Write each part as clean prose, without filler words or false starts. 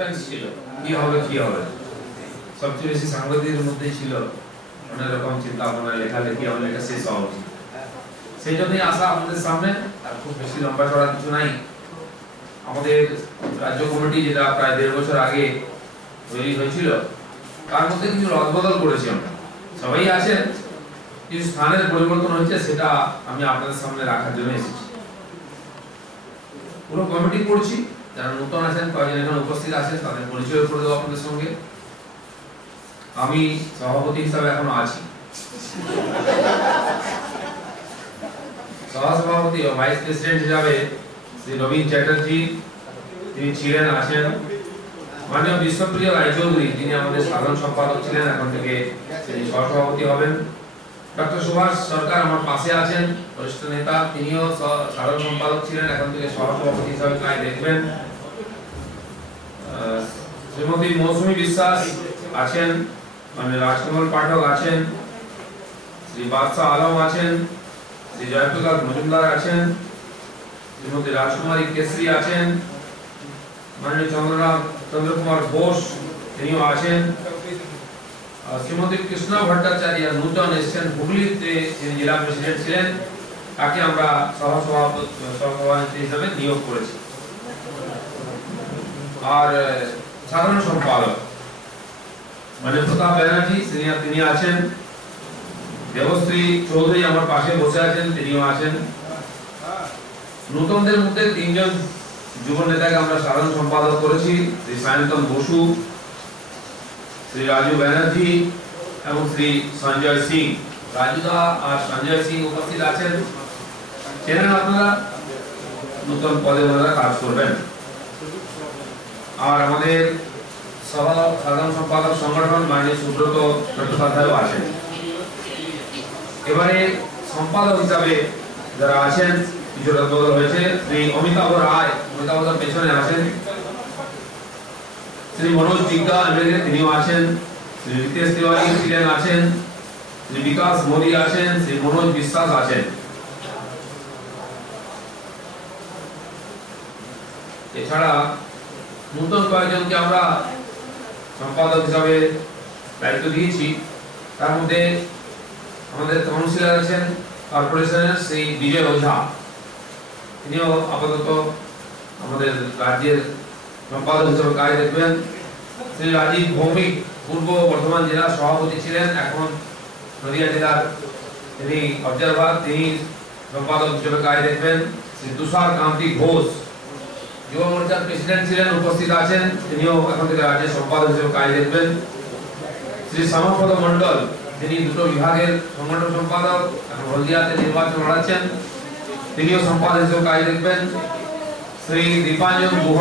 Suspense ছিল, কি হবে কি হবে। সবচেয়ে বেশি সাংবাদিকদের মধ্যেই ছিল অনেক রকম চিন্তা ভাবনা, লেখালেখি আমার লেখা শেষ হওয়া উচিত। সেই জন্যই আসা আমাদের সামনে। আর খুব বেশি লম্বা চড়া কিছু নাই। আমাদের রাজ্য কমিটি যেটা প্রায় 1.5 বছর আগে তৈরি হয়েছিল, তার মধ্যে কিছু রদবদল করেছি আমরা। সবাই আছেন, কিছু স্থানের পরিবর্তন হচ্ছে, সেটা আমি আপনাদের সামনে রাখার জন্য এসেছি। পুরো কমিটি করছি, যারা নতুন আছেন কয়েকজন এখানে উপস্থিত আছেন, তাদের পরিচয় করে দেবো আপনাদের সঙ্গে। আমি সভাপতি হিসাবে এখনো আছি। সহসভাপতি ও ভাইস প্রেসিডেন্ট হিসাবে শ্রী রবীন চ্যাটার্জি তিনি ছিলেন, আছেন। মাননীয় বিশ্বপ্রিয় রায়চৌধুরী যিনি আমাদের সাধারণ সম্পাদক ছিলেন, এখন থেকে তিনি সহসভাপতি হবেন। ডক্টর সুভাষ সরকার আমার পাশে আছেন, বরিষ্ঠ নেতা, তিনিও সাধারণ সম্পাদক ছিলেন, এখন থেকে সহসভাপতি হিসাবে কাজ দেখবেন। শ্রীমতী মৌসুমী বিশ্বাস আছেন, মানে রাজকমল পাঠক আছেন, শ্রী বাদশাহ আলম আছেন, শ্রী জয়প্রকাশ মজুমদার আছেন, শ্রীমতী রাজকুমারী কেশরী আছেন, মাননীয় চন্দ্রকুমার ঘোষ তিনিও আছেন, শ্রীমতী কৃষ্ণা ভট্টাচার্য নূতন এসছেন, হুগলিতে তিনি জেলা প্রেসিডেন্ট ছিলেন, তাকে আমরা সহসভাপতি হিসাবে নিয়োগ করেছি। আর সাধারণ সম্পাদক মানে প্রতাপ ব্যানার্জি তিনি আছেন, দেবশ্রী চৌধুরী আমার পাশে বসে আছেন, তিনিও আছেন। নতুনদের মধ্যে 3 জন যুব নেতাকে আমরা সাধারণ সম্পাদক করেছি, শ্রী সায়ন্তন বসু, শ্রী রাজু ব্যানার্জি এবং শ্রী সঞ্জয় সিং। রাজুদা আর সঞ্জয় সিং উপস্থিত আছেন, চেনেন আপনারা, নতুন পদে ওনারা কাজ করবেন। আর আমাদের সাধারণ সম্পাদক সংগঠন মাননীয় সুব্রত চট্টোপাধ্যায় আছেন। এবারে সম্পাদক হিসাবে যারা আছেন, কিছু রদবদল হয়েছে। শ্রী অমিতাভ রায়, অমিতাভ পেছনে আছেন, শ্রী মনোজ জিজ্ঞা তিনিও আছেন, শ্রী রিতেশ তিওয়ারি ছিলেন আছেন, শ্রী বিকাশ মোদী আছেন, শ্রী মনোজ বিশ্বাস আছেন। এছাড়া নতুন কয়েকজনকে আমরা সম্পাদক হিসাবে দায়িত্ব দিয়েছি। তার মধ্যে আমাদের কাউন্সিলর আছেন কর্পোরেশনের শ্রী বিজয় ওঝা, তিনিও আপাতত আমাদের রাজ্যের সম্পাদক হিসেবে কাজ দেখবেন। শ্রী রাজীব ভৌমিক পূর্ব বর্ধমান জেলার সভাপতি ছিলেন, এখন নদিয়া জেলার তিনি অবজারভার, তিনি সম্পাদক হিসেবে কাজ দেখবেন। শ্রী তুষার কান্তি ঘোষ যুব মোর্চার প্রেসিডেন্ট ছিলেন, উপস্থিত আছেন, তিনিও এখন থেকে রাজ্যের সম্পাদক হিসেবে কাজ দেখবেন। শ্রী শ্যামাপদ মন্ডল তিনি দুটো বিভাগের সংগঠন সম্পাদক, এখন হলদিয়াতে নির্বাচন লড়াচ্ছেন, তিনিও সম্পাদক হিসেবে কাজ দেখবেন। শ্রী দীপাঞ্জন গুহ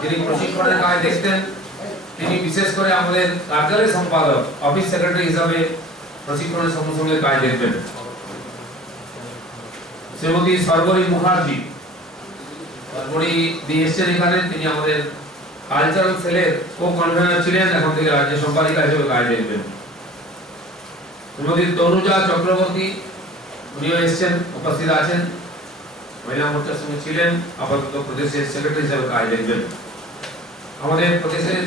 তিনি প্রশিক্ষণের কাজ দেখতেন, তিনি বিশেষ করে আমাদের কার্যালয় সম্পাদক, অফিস সেক্রেটারি হিসাবে প্রশিক্ষণের সঙ্গে সঙ্গে কাজ দেখবেন। শ্রীমতী সর্বরী মুখার্জি এখানে, তিনি আমাদের কালচারাল সেলের কো কনভেনার ছিলেন, এখন থেকে রাজ্য সম্পাদিকা হিসেবে কাজ দেখবেন। শ্রীমতী তনুজা চক্রবর্তী উনিও এসছেন, উপস্থিত আছেন, মহিলা মোর্চার সঙ্গে ছিলেন, আপাতত প্রদেশের সেক্রেটারি হিসেবে কাজ দেখবেন। আমাদের প্রদেশের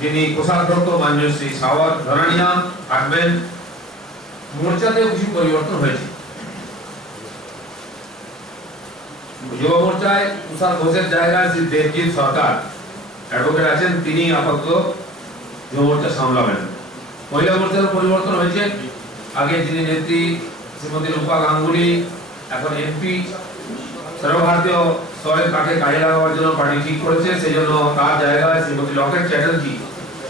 যিনি কোষাধ্যক্ষ মাননীয় শ্রী সাওয়ার ধরানিয়া থাকবেন। মোর্চাতেও কিছু পরিবর্তন হয়েছে। যুব মোর্চায় তুষার ঘোষের জায়গায় শ্রী দেবজিৎ সরকার অ্যাডভোকেট আছেন, তিনি আপাতত যুব মোর্চা সামলাবেন। মহিলা মোর্চার পরিবর্তন হয়েছে, আগে যিনি নেত্রী শ্রীমতী রূপা গাঙ্গুলি এখন এমপি, সর্বভারতীয় স্তরের কাকে কাজে লাগাবার জন্য পার্টি ঠিক করেছে, সেই জন্য তার জায়গায় শ্রীমতী লকেট চ্যাটার্জি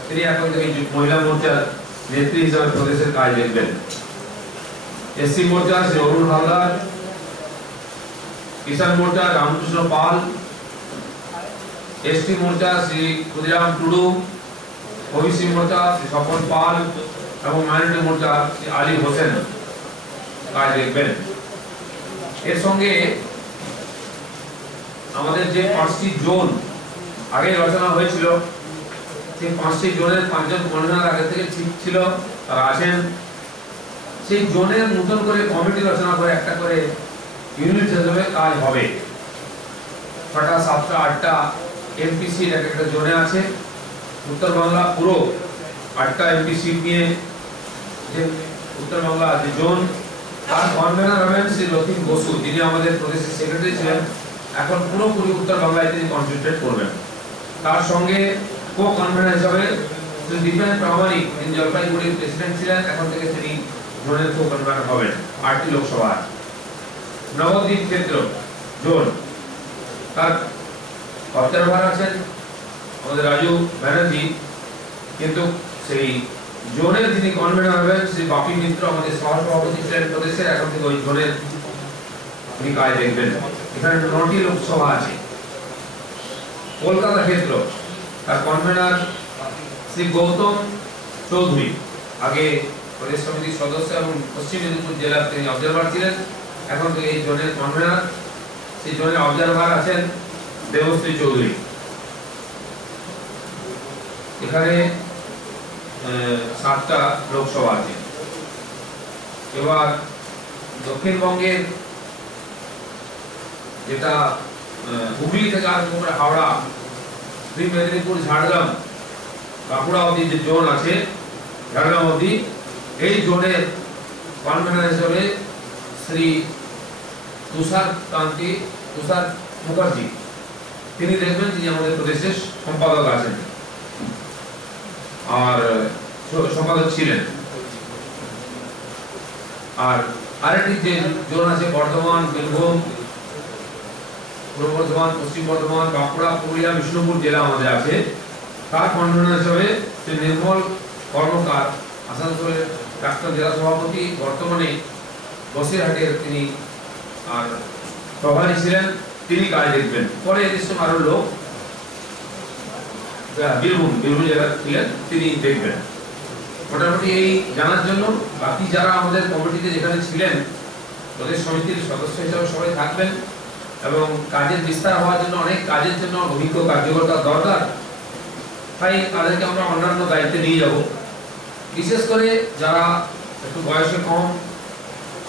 তিনি এখন থেকে মহিলা মোর্চার নেত্রী হিসেবে প্রদেশের কাজ দেখবেন। এসসি মোর্চা শ্রী অরুণ হালদার, কিষাণ মোর্চা রামকৃষ্ণ পাল, এসটি মোর্চা শ্রী ক্ষুদিরাম টুডু, ওবিসি মোর্চা শ্রী স্বপন পাল এবং মাইনরিটি মোর্চা শ্রী আলী হোসেন কাজ দেখবেন। এর সঙ্গে আমাদের যে 5টি জোন আগে রচনা হয়েছিল, সেই 5টি জোনের 5 জন কনভেনার আগে থেকে ঠিক ছিল, তারা আছেন। সেই জোনের নতুন করে কমিটি রচনা করে একটা করে ইউনিট হিসেবে কাজ হবে। 6টা 7টা 8টা এমপিসি একটা জোনে আছে। উত্তর বাংলা পুরো 8টা এমপিসি নিয়ে যে উত্তর বাংলা যে জোন, তার কনভেনার হবেন শ্রী রতিন বসু, যিনি আমাদের প্রদেশের সেক্রেটারি ছিলেন। এখন পুরোপুরি উত্তর বাংলায় তিনি কনসেন্ট্রেট করবেন। তার সঙ্গে কো কনভেনার হিসাবে শ্রী দীপেন প্রামাণিক, তিনি জলপাইগুড়ির প্রেসিডেন্ট ছিলেন, এখন থেকে তিনি জোনের কো কনভেনার হবেন। 8টি লোকসভা। নবদ্বীপ ক্ষেত্র জোন, তার অবজারভার আছেন আমাদের রাজু ব্যানার্জি, কিন্তু সেই জোনের যিনি কনভেনার হবেন শ্রী বাপি মিত্র, আমাদের সহসভাপতি ছিলেন প্রদেশের, এখন থেকে ওই জোনের তিনি কাজ দেখবেন। এখানে 9টি লোকসভা আছে। কলকাতা ক্ষেত্র, তার কনভেনার শ্রী গৌতম চৌধুরী, আগে প্রদেশ সমিতির সদস্য এবং পশ্চিম মেদিনীপুর জেলার তিনি অবজারভার ছিলেন, এখন থেকে এই জোনের কনভেনার। সেই জোনের অবজারভার আছেন দেবশ্রী চৌধুরী। এখানে 7টা লোকসভা আছে। এবার দক্ষিণবঙ্গের যেটা হুগলি থেকে আরম্ভ করে হাওড়া, শ্রী মেদিনীপুর, ঝাড়গ্রাম, বাঁকুড়া অবধি যে জোন আছে, ঝাড়গ্রাম অবধি, এই জোনের কনভেনার হিসেবে শ্রী তুষার মুখার্জি, তিনি দেখবেন, তিনি আমাদের প্রদেশের সম্পাদক আছেন আর সম্পাদক ছিলেন। আর আরেকটি যে জোন আছে বর্ধমান, বীরভূম, পূর্ব বর্ধমান, পশ্চিম বর্ধমান, বাঁকুড়া, পুরুলিয়া, বিষ্ণুপুর জেলা আমাদের আছে। তার কনভেনার হিসেবে শ্রী নির্মল কর্মকার, আসানসোলের প্রাক্তন জেলা সভাপতি, বর্তমানে বসিরহাটের তিনি আর প্রভারী ছিলেন, তিনি কাজ দেখবেন। পরে এদের সঙ্গে আরো লোক বীরভূম জেলার ছিলেন, তিনি দেখবেন। মোটামুটি এই জানার জন্য বাকি যারা আমাদের কমিটিতে যেখানে ছিলেন প্রদেশ সমিতির সদস্য হিসাবে সবাই থাকবেন, এবং কাজের বিস্তার হওয়ার জন্য অনেক কাজের জন্য অভিজ্ঞ কার্যকর্তা দরকার, তাই তাদেরকে আমরা অন্যান্য দায়িত্বে নিয়ে যাব। বিশেষ করে যারা একটু বয়সে কম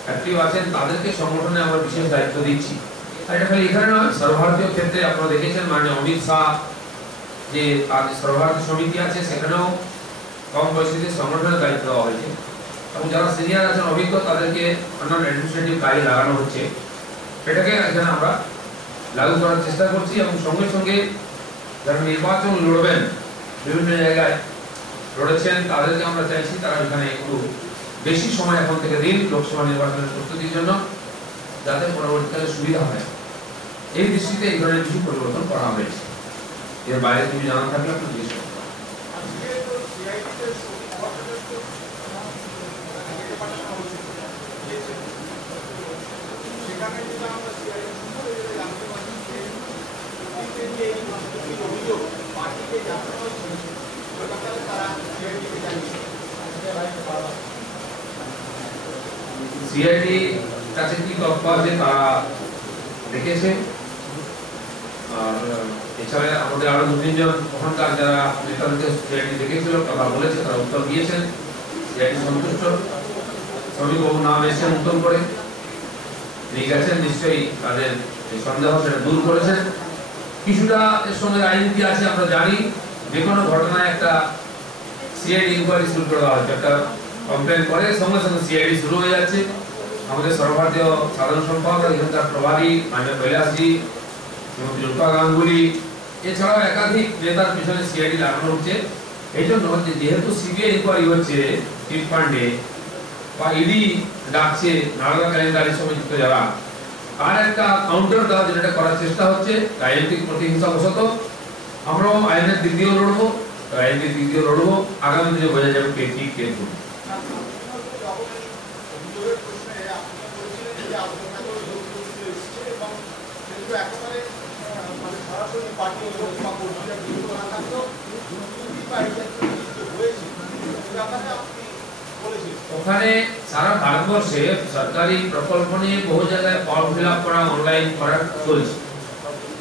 অ্যাক্টিভ আছেন, তাদেরকে সংগঠনে আমরা বিশেষ দায়িত্ব দিচ্ছি। এটা খালি এখানে নয়, সর্বভারতীয় ক্ষেত্রে আপনারা দেখেছেন মানে অমিত শাহ যে সর্বভারতীয় সমিতি আছে, সেখানেও কম বয়সীদের সংগঠনের দায়িত্ব দেওয়া হয়েছে, এবং যারা সিনিয়র আছেন অভিজ্ঞ, তাদেরকে অন্যান্য অ্যাডমিনিস্ট্রেটিভ কাজে লাগানো হচ্ছে। এটাকে এখানে আমরা লাগু করার চেষ্টা করছি, এবং সঙ্গে সঙ্গে যারা নির্বাচন লড়বেন, বিভিন্ন জায়গায় লড়েছেন, তাদেরকে আমরা চাইছি তারা এখানে একটু বেশি সময় এখন থেকে দিন লোকসভা নির্বাচনের প্রস্তুতির জন্য, যাতে পরবর্তীকালে সুবিধা হয়। এই দৃষ্টিতে এই ধরনের কিছু পরিবর্তন করা হয়েছে। এর বাইরে তুমি জানা থাকলে আপনি জিজ্ঞেস করতে পারেন। সিআইডি কাছে কি তথ্য আছে তারা দেখেছে, আর এছাড়া আমাদের আরো 2-3 জন ওখানকার যারা নেতাদের সিআইডি দেখেছিল তারা বলেছে, তারা উত্তর দিয়েছেন, সিআইডি সন্তুষ্ট। শ্রমিক বাবু নাম এসেছেন উত্তর করে নিয়ে গেছেন, নিশ্চয়ই তাদের এই সন্দেহ সেটা দূর করেছেন। কিছুটা এর সঙ্গে রাজনীতি আছে, আমরা জানি যে কোনো ঘটনায় একটা সিআইডি ইনকোয়ারি শুরু করা হচ্ছে, একটা কমপ্লেন করে সঙ্গে সঙ্গে সিআইডি শুরু হয়ে যাচ্ছে। আমাদের সর্বভারতীয় সাধারণ সম্পাদক, এখানকার প্রভারী মাননীয় কৈলাসজি, শ্রীমতী রূপা গাঙ্গুলি, এছাড়াও একাধিক নেতার পিছনে সিআইডি লাগানো হচ্ছে। এই জন্য যেহেতু সিবিআই ইনকোয়ারি হচ্ছে চিট ফান্ডে, বা ইডি ডাকছে নারদা কেলেঙ্কারির সঙ্গে যুক্ত যারা, আর একটা কাউন্টার দেওয়া যেটা করার চেষ্টা হচ্ছে রাজনৈতিক প্রতিহিংসা বশত। আমরাও আইনের দিক দিয়েও লড়বো, রাজনীতির দিক দিয়েও লড়বো, আগামী দিনে বোঝা যাবে কে ঠিক কে ভুল। ওখানে সারা ভারতবর্ষে সরকারি প্রকল্প নিয়ে বহু জায়গায় ফর্ম ফিল আপ করা, অনলাইন করা চলছে।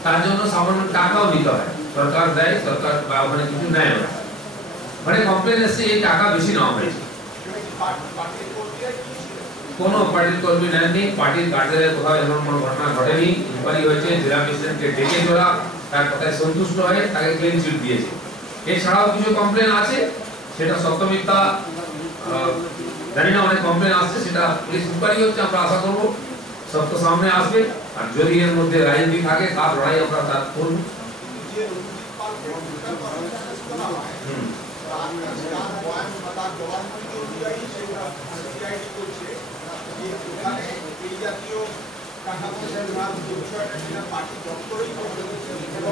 তার জন্য সামান্য টাকাও দিতে হয়, সরকার দেয়, সরকার বা ওখানে কিছু নেয় না। মানে কমপ্লেন এসে এই টাকা বেশি নেওয়া হয়েছে। কোনো পার্টির কর্মী নেননি, পার্টির কার্যালয়ে কোথাও এমন কোনো ঘটনা ঘটেনি। ইনকোয়ারি হয়েছে, জেলা প্রেসিডেন্টকে ডেকে তোলা, তার কথায় সন্তুষ্ট হয়ে তাকে ক্লিন চিট দিয়েছে। এছাড়াও কিছু কমপ্লেন আছে, সেটা সত্য মিথ্যা জানি না, অনেক কমপ্লেন আসছে, সেটা পুলিশ ইনকোয়ারি হচ্ছে, আমরা আশা করব সত্য সামনে আসবে। আর যদি এর মধ্যে রাজনীতি থাকে তার লড়াই আমরা তার করব।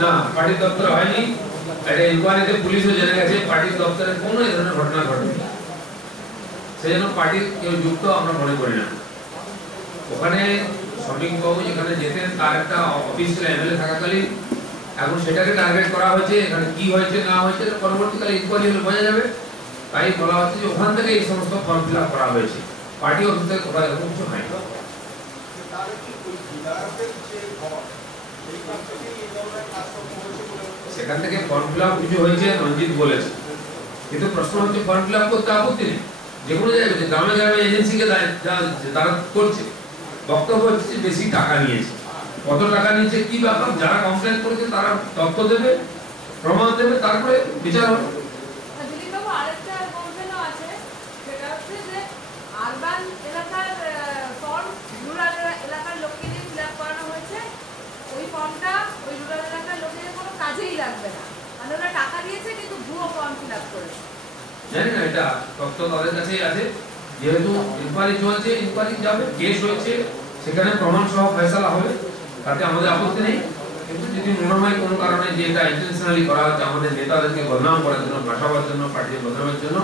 না, পার্টির দপ্তর হয়নি, এটা ইনকোয়ারিতে পুলিশও জেনে গেছে পার্টির দপ্তরে কোনো এই ধরনের ঘটনা ঘটেনি। সেজন্য পার্টির কেউ যুক্ত আমরা মনে করি না। ওখানে শ্রমিকবাবু যেখানে যেতেন তার একটা অফিস ছিল এমএলএ থাকাকালীন, এখন সেটাকে টার্গেট করা হয়েছে। এখানে কি হয়েছে না হয়েছে পরবর্তীকালে ইনকোয়ারি হলে বোঝা যাবে। তাই বলা হচ্ছে যে ওখান থেকে এই সমস্ত ফর্ম ফিল আপ করা হয়েছে, পার্টি অফিস থেকে কোথাও এরকম কিছু হয়নি। সেখান থেকে ফর্ম ফিল আপ কিছু হয়েছে রঞ্জিত বলেছে, কিন্তু প্রশ্ন হচ্ছে ফর্ম ফিল আপ করতে আপত্তি নেই, যে কোনো জায়গায় গ্রামে গ্রামে এজেন্সিকে তারা করছে। বক্তব্য হচ্ছে বেশি টাকা নিয়েছে, কত টাকা নিয়েছে কি ব্যাপার, যারা কমপ্লেন করেছে তারা তথ্য দেবে, প্রমাণ দেবে, তারপরে বিচার হবে। জানি না, এটা তথ্য তাদের কাছেই আছে। যেহেতু ইনকোয়ারি চলছে, ইনকোয়ারি যাবে, কেস হয়েছে, সেখানে প্রমাণ সহ ফয়সালা হবে, তাতে আমাদের আপত্তি নেই। কিন্তু যদি মনে হয় কোনো কারণে যে এটা ইন্টেনশনালি করা হচ্ছে আমাদের নেতাদেরকে বদনাম করার জন্য, ভাষাবার জন্য, পার্টির বদনামের জন্য,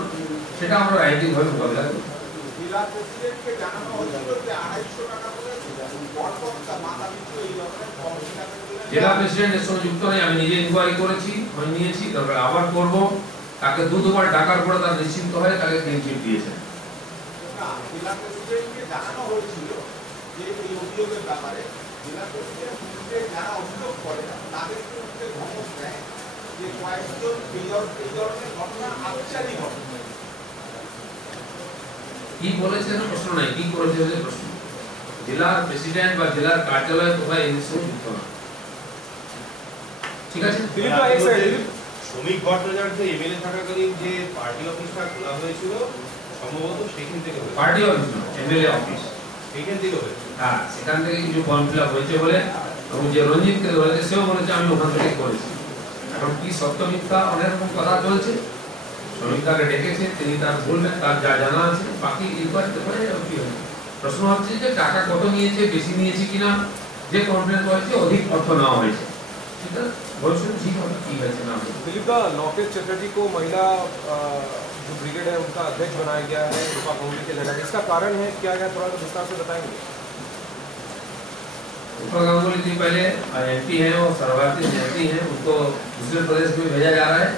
সেটা আমরা রাজনৈতিকভাবে মোকাবিলা করব। জেলা প্রেসিডেন্ট এর সঙ্গে যুক্ত নেই, আমি নিজে ইনকোয়ারি করেছি, নিয়েছি, দরকার আবার করব। তাকে দুবার ডাকার পরে তার নিশ্চিন্ত হয়ে তাকে ক্লিন চিট দিয়েছেন। জেলা প্রেসিডেন্টকে জানানো হয়েছিল যে এই অভিযোগের ব্যাপারে, জেলা প্রেসিডেন্টকে যারা অভিযোগ করে তাদেরকে ধমক দেয় যে কয়েকজন এই ধরনের ঘটনা আচ্ছাদি ঘটনা। কি বলেছেন প্রশ্ন নাই, কি করেছে প্রশ্ন। জেলার প্রেসিডেন্ট বা জেলার কার্যালয় কোথায় এই সব যুক্ত না। ঠিক আছে, শ্রমিক ভট্টাচার্য এমএলএ থাকাকালীন যে পার্টি অফিসটা খোলা হয়েছিল সম্ভবত সেখান থেকে, পার্টি অফিস না, এমএলএ অফিস, সেখান থেকে হয়েছে। হ্যাঁ, সেখান থেকে কিছু ফর্ম ফিল আপ হয়েছে বলে, এবং যে রঞ্জিতকে ধরেছে সেও বলেছে আমি ওখান থেকে করেছি। এখন কি সত্য মিথ্যা অনেক রকম কথা চলছে, শ্রমিককে ডেকেছে, তিনি তার বলবেন, তার যা জানা আছে, বাকি ইনকোয়ারিতে বোঝা যাবে কি হয়েছে। প্রশ্ন হচ্ছে যে টাকা কত নিয়েছে, বেশি নিয়েছে কিনা, যে কমপ্লেন করেছে অধিক অর্থ নেওয়া হয়েছে, সেটা বলছেন ঠিক হবে, কি হয়েছে না হয়েছে। दिलीप दा, लॉकेट चटर्जी को महिला जो ब्रिगेड है उनका अध्यक्ष बनाया गया है रूपा गांगुली के जगह, इसका कारण है क्या है, थोड़ा विस्तार से बताएंगे। रूपा गांगुली जी पहले एमपी हैं और सर्वभारतीय नेत्री हैं, उनको दूसरे प्रदेश में भेजा जा रहा है,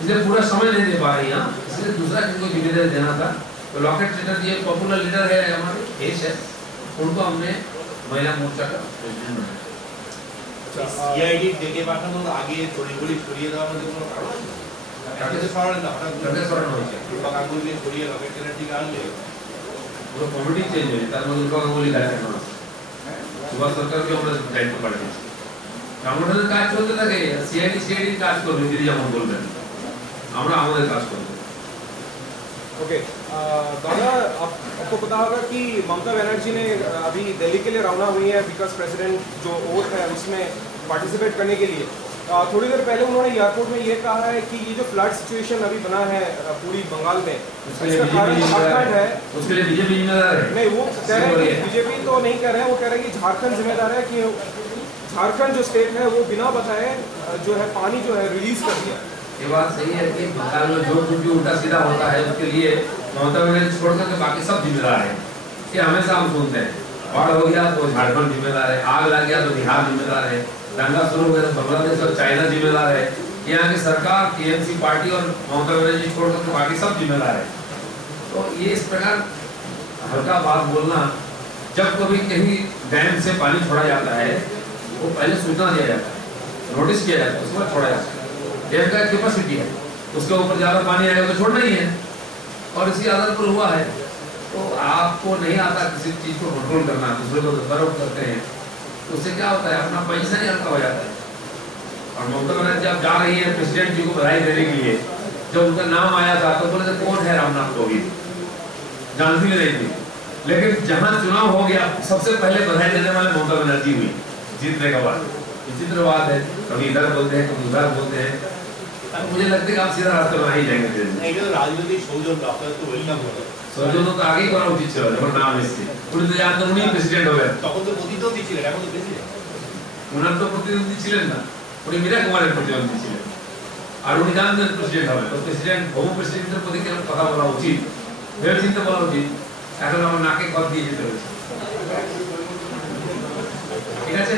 इसलिए पूरा समय नहीं दे पा रही है, इसलिए दूसरा किसी को जिम्मेदारी देना था। तो लॉकेट चटर्जी एक पॉपुलर लीडर है, हमारे देश है, उनको हमने महिला मोर्चा का प्रेसिडेंट बनाया। সিআইডি ডেকে পাঠানোর আগে তড়িঘড়ি সরিয়ে দেওয়ার মধ্যে কোনো কারণ আছে? তাকে তো সরানো না, তাকে সরানো হয়েছে, রূপা গাঙ্গুলিকে সরিয়ে লকেট চ্যাটার্জিকে আনলে পুরো কমিটি চেঞ্জ হয়েছে, তার মধ্যে রূপা গাঙ্গুলি দায়িত্ব আছে, সুভাষ সরকারকে আমরা দায়িত্ব পাঠিয়েছি। সংগঠনের কাজ চলতে থাকে, সিআইডি কাজ করবে, তিনি যেমন বলবেন, আমরা আমাদের কাজ করব। ओके, दादा, आपको पता होगा कि ममता बनर्जी ने अभी दिल्ली के लिए रवाना हुई है बिकॉज प्रेसिडेंट जो ओथ है उसमें पार्टिसिपेट करने के लिए। थोड़ी देर पहले उन्होंने एयरपोर्ट में ये कहा है कि ये जो फ्लड सिचुएशन अभी बना है पूरी बंगाल में, इसका कारण झारखंड है। उसके लिए बीजेपी जिम्मेदार है? नहीं, वो कह रहे हैं कि बीजेपी तो नहीं कह रहे हैं, वो कह रहे हैं कि झारखंड जिम्मेदार है, कि झारखंड जो स्टेट है वो बिना बताए जो है पानी जो है रिलीज कर दिया। ये बात सही है कि बंगाल में जो कुछ भी उल्टा सीधा होता है उसके लिए ममता बनर्जी छोड़कर के बाकी सब जिम्मेदार है। ये हमेशा हम सुनते हैं, बाढ़ हो गया तो झारखंड जिम्मेदार है, आग लग गया तो बिहार जिम्मेदार है, दंगा शुरू हो गया तो बांग्लादेश और चाइना जिम्मेदार है। यहाँ की सरकार, टीएमसी पार्टी और ममता बनर्जी छोड़कर के बाकी सब जिम्मेदार है। तो ये इस प्रकार हल्का बात बोलना, जब कभी कहीं डैम से पानी छोड़ा जाता है वो पहले सूचना दिया जाता है, नोटिस किया जाता है, उसके बाद छोड़ा जाता है। डैम का कैपेसिटी है, उसके ऊपर ज्यादा पानी आएगा तो छोड़ना ही है, और इसी आधार पर हुआ है। तो आपको नहीं आता किसी चीज को कंट्रोल करना, दूसरे को दोषारोप करते हैं, तो उससे क्या होता है, अपना पैसा ही हल्का हो जाता है। और ममता बनर्जी अब जा रही है प्रेसिडेंट जी को बधाई देने के लिए। जब उनका नाम आया था तो बोले थे कौन है रामनाथ कोविंद, जानती भी नहीं थी। लेकिन जहां चुनाव हो गया सबसे पहले बधाई देने वाले ममता बनर्जी हुई जीतने के बाद। विचित्र बात है, कभी इधर बोलते हैं कभी उधर बोलते हैं। मुझे लगता है कि आप सीधा रास्ते बना ही जाएंगे। এটা তো রাজনৈতিক সৌজন্য, আপনার তো ওয়েলকাম করে। সৌজন্য তো আগেই করা উচিত ছিল যখন নাম এসেছে। উনি তো জানতেন উনি প্রেসিডেন্ট হবেন। তখন তো প্রতিদ্বন্দ্বী ছিলেন, এখন তো প্রেসিডেন্ট। ওনার তো প্রতিদ্বন্দ্বী ছিলেন না, উনি মীরা কুমারের প্রতিদ্বন্দ্বী ছিলেন। আর উনি জানতেন প্রেসিডেন্ট হবেন, তো প্রেসিডেন্ট বহু প্রেসিডেন্টের প্রতি কেন কথা বলা উচিত, ভেবে চিন্তা বলা উচিত। এখন আমার নাকে কত দিয়ে যেতে হয়েছে। ঠিক আছে।